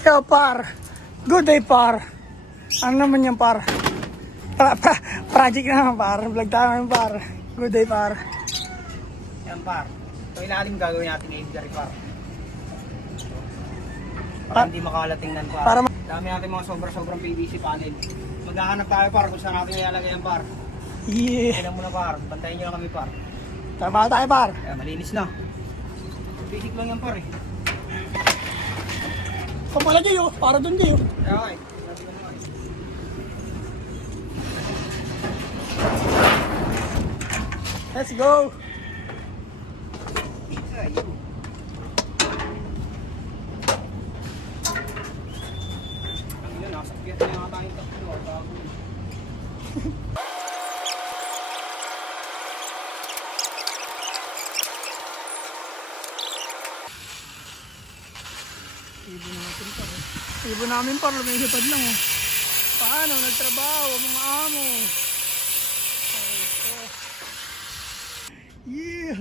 Yo, par. Good day, par. Ano naman yan, par? Project naman, par. Vlog tayo naman, par. Good day, par. Yan par. Ito ilalim gagawin natin aviary par. Para Pa- hindi makalatingnan par. para Dami natin mga sobrang PVC panel. Maghahanap tayo par kung saan natin ilalagay yan par. Yeah. Kailan muna par. Bantayin nyo lang kami par. Trabaho tayo, par. Kaya malinis na. Basic lang yan par eh. Ito pala, Jay, oh. Para dun, Jay, oh. Kaya okay. Sabi ko naman. Let's go. Ayun. Ayun, nakasakit na nga tayong tatlo. Bago. Ibo namin, par. May hipad lang, oh. Paano? Nagtrabaho, mga amo. Yeah.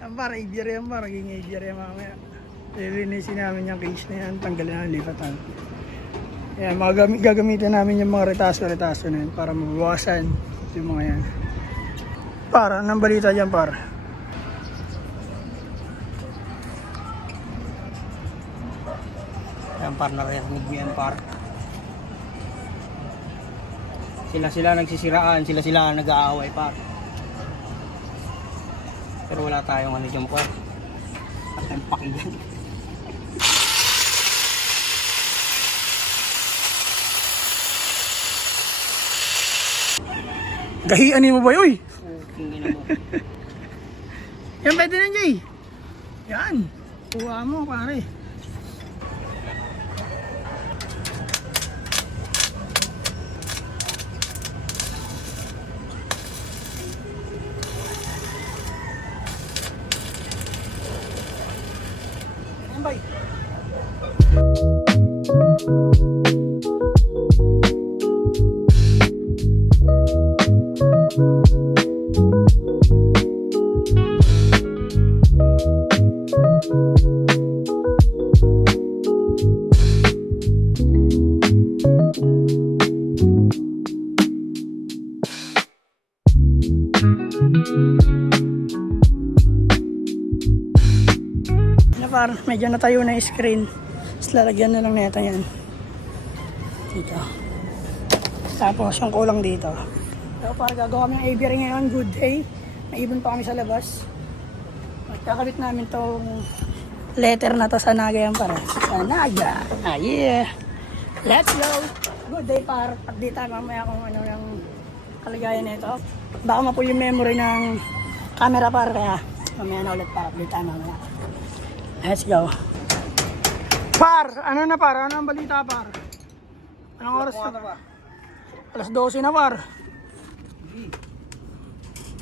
Yan, par. Aviary yan, par. Naging aviary yan mamaya. Lilinisin namin yung cage na yan. Tanggalin na lipatan. Yan, gagamitin namin yung mga retaso na yan para mabawasan yung mga yan. Par, anong balita dyan, par? Yan par, narinig mo yan par. Sila nagsisiraan, sila nag-aaway par. Pero wala tayong ano dyan par. At tayong pakinggan. Gahianin mo ba yun? Tingnan mo. Yan, pwede na, Jay. Yan. Kuha mo, pare. Yan, bay. Na par, medyo natayo na yung screen. Tapos lalagyan na lang neta yan. Dito. Tapos yung kulang dito. So para gagawa kami ng aviary ngayon, good day. Naibon pa kami sa labas. Magkakabit namin tong letter na to sa Naga yan para. Sa Naga. Ah yeah. Let's go. Good day par. Update tayo mamaya kung ano yung kalagayan nito. Baka mapo yung memory ng camera par kaya mamaya na ulit para update tayo mamaya. Let's go. Par, ano na par? Ano ang balita par? Anong oras na? Alas 12 na par.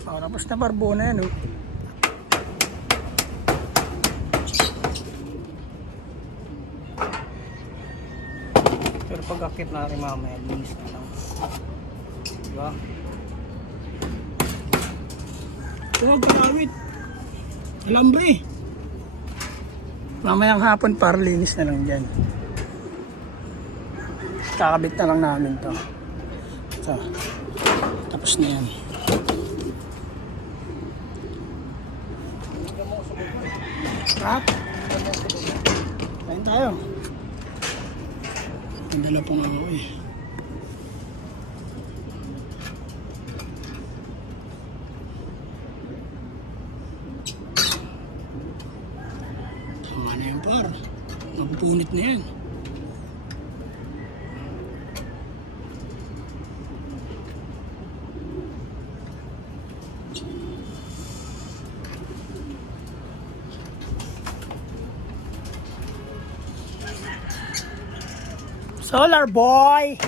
Oh, tapos na par, buo na yan oh. Pero pag akit natin mamaya, linis na lang. Diba? Huwag kalawit. Alambre. Mamayang hapon par, linis na lang dyan. Kakabit na lang namin to. So, tapos na yan. Rap. Kain tayo. Ang dala pong ako eh. Tama na yan par. Napupunit na yan. Solar boy!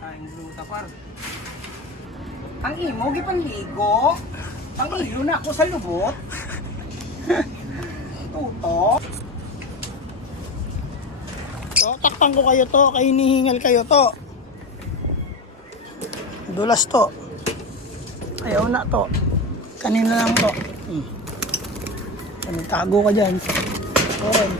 Sayang bluta par. Ang imo, gipanligo. Ang ilo na ako sa lubot. Tuto. So, takpan ko kayo to, kay hinihingal kayo to. Dulas to. Ayaw na to. Kanina lang to. Tago ka dyan. Meron.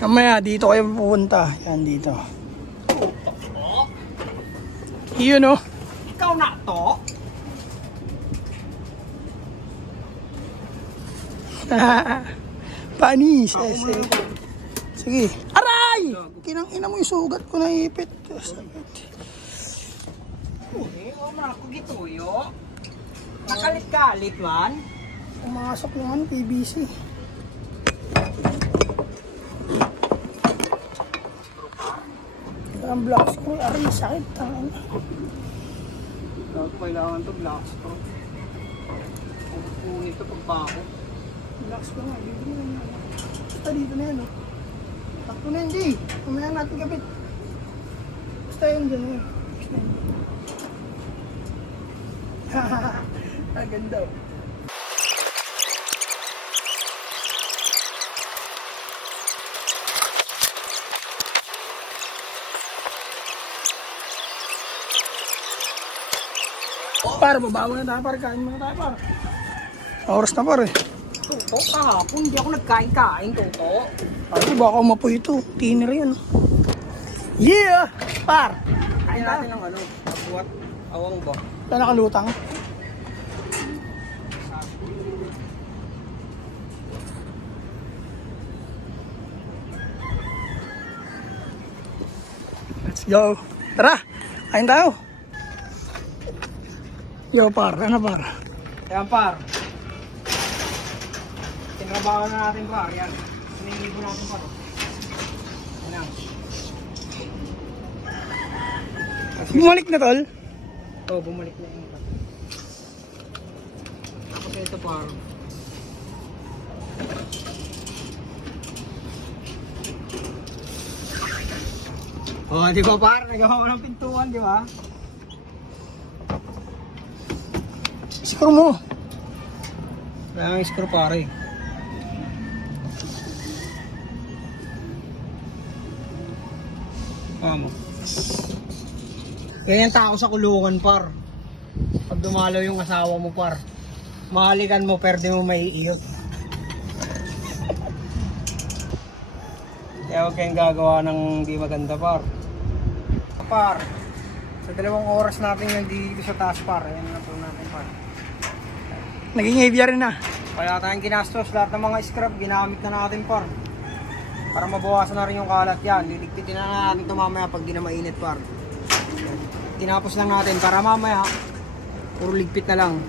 Kamaya, dito kayo pupunta. Yan, dito. Yun, oh. Ikaw na to? Panis. Sige. Aray! Kinang ina mo yung sugat ko na ipit. Ako gituyo. Nakalit-kalit man. Pumasok yung ano, PVC. Ang black screw, aray, sakit. Kailangan to black screw. Kung ito pagbaho. Black screw nga, dito na yan. Basta dito na yan, oh. Takto na yun, G. Kumaya natin kapit. Basta yun dyan, eh. Hahaha. Ganda, oh. Par, babawa na tayo, par. Kain muna tayo, par. Oras na, par, eh. Tuto, kahapon hindi ako nagkain-kain, Tuto. Ano, baka umapoy ito. Tiner yun. Yeah! Par! Kain natin ng ano, buwat awang ba? Wala nakalutang. Let's go. Tara! Kain tayo. Yo, par. Ano, par? Yan, par. Tinrabaho na natin, par. Yan. Sinilibo natin, par. Yan lang. Bumalik na, tol. Oo, bumalik na yun, par. Tapos ito, par. Oh, di ba, par? Nagawa mo ng pintuan, di ba? Screw mo. Kaya ang screw, pare. Mo. Ganyan tao sa kulungan, par. Pag dumalaw yung asawa mo, par. Mahalikan mo, pero di mo maiiyot. Kaya huwag kayong gagawa ng di maganda, par. Par, sa 2 oras natin yung dito sa taas, par. Ayan na po natin, par. Naging aviary na. Kaya tayong ginastos, lahat ng mga scrap, ginamit na natin, par. Para mabawasan na rin yung kalat yan. Liligpitin na natin ito mamaya pag di na mainit, par. Tinapos lang natin para mamaya, puro ligpit na lang.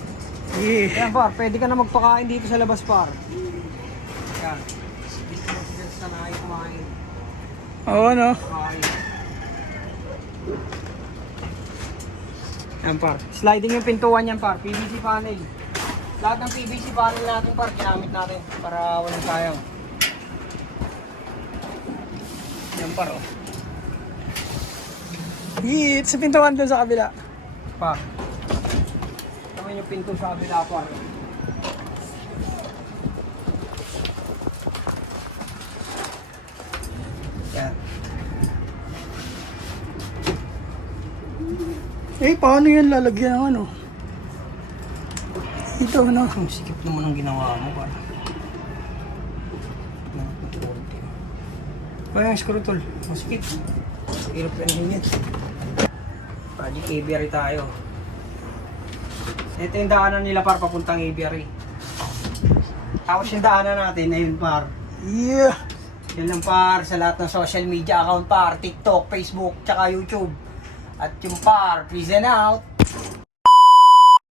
Yeah. Yan, par, pwede ka na magpakain dito sa labas, par. Yan. Dito mo sila sa nahay kumain. Oo, no? Kumain. Yan, par. Sliding yung pintuan yan, par. PVC panel. Lahat ng PVC panel natin, par, ginamit natin para walang sayang. Yan, par, oh. Yeah, sa pintuan doon sa kabila. Pa. Naman yung pinto sa kabila, par. Yan. Eh, paano yan lalagyan ng ano? Ito, ano? Ang sikip naman ang ginawa mo, par. Kaya ang screw, tol. Ang sikip. Hirap yan din yan. Project Aviary tayo. Ito yung daanan nila, par, papuntang Aviary. Tapos yung daanan natin, ayun, par. Yeah. Yan lang, par, sa lahat ng social media account, par. TikTok, Facebook, tsaka YouTube. At yung par, peace and out.